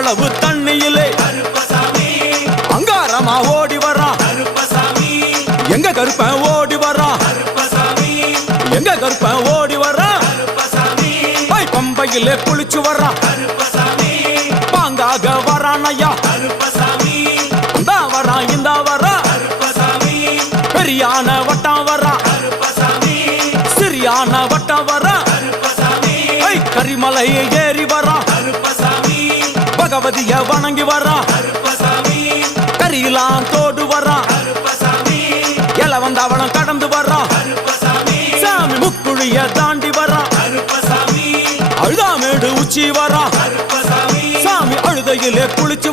அளவு தண்ணியிலே அங்காரமா ஓடி வர்றான். எங்க கருப்பன் ஓடி வர்றான், எங்க கருப்பன் ஓடி வர்றான். பம்பையிலே குளிச்சு வர்றான், பாங்காக வரான் ஐயா. இந்த வரான் இந்த வரான், பெரியான வட்டம் வர்றான், சிறியான வட்டம் வர்றான். கரிமலையை ஏறி வர்றான், பகவதிய வணங்கி வர்றான். கரியெல்லாம் தோடு வர்றான், எல வந்தவளம் கடந்து வர்றான். சாமி முக்குழிய தாண்டி வர்றான், அழுதாமேடு உச்சி வர்றான். சாமி அழுதையிலே குளிச்சு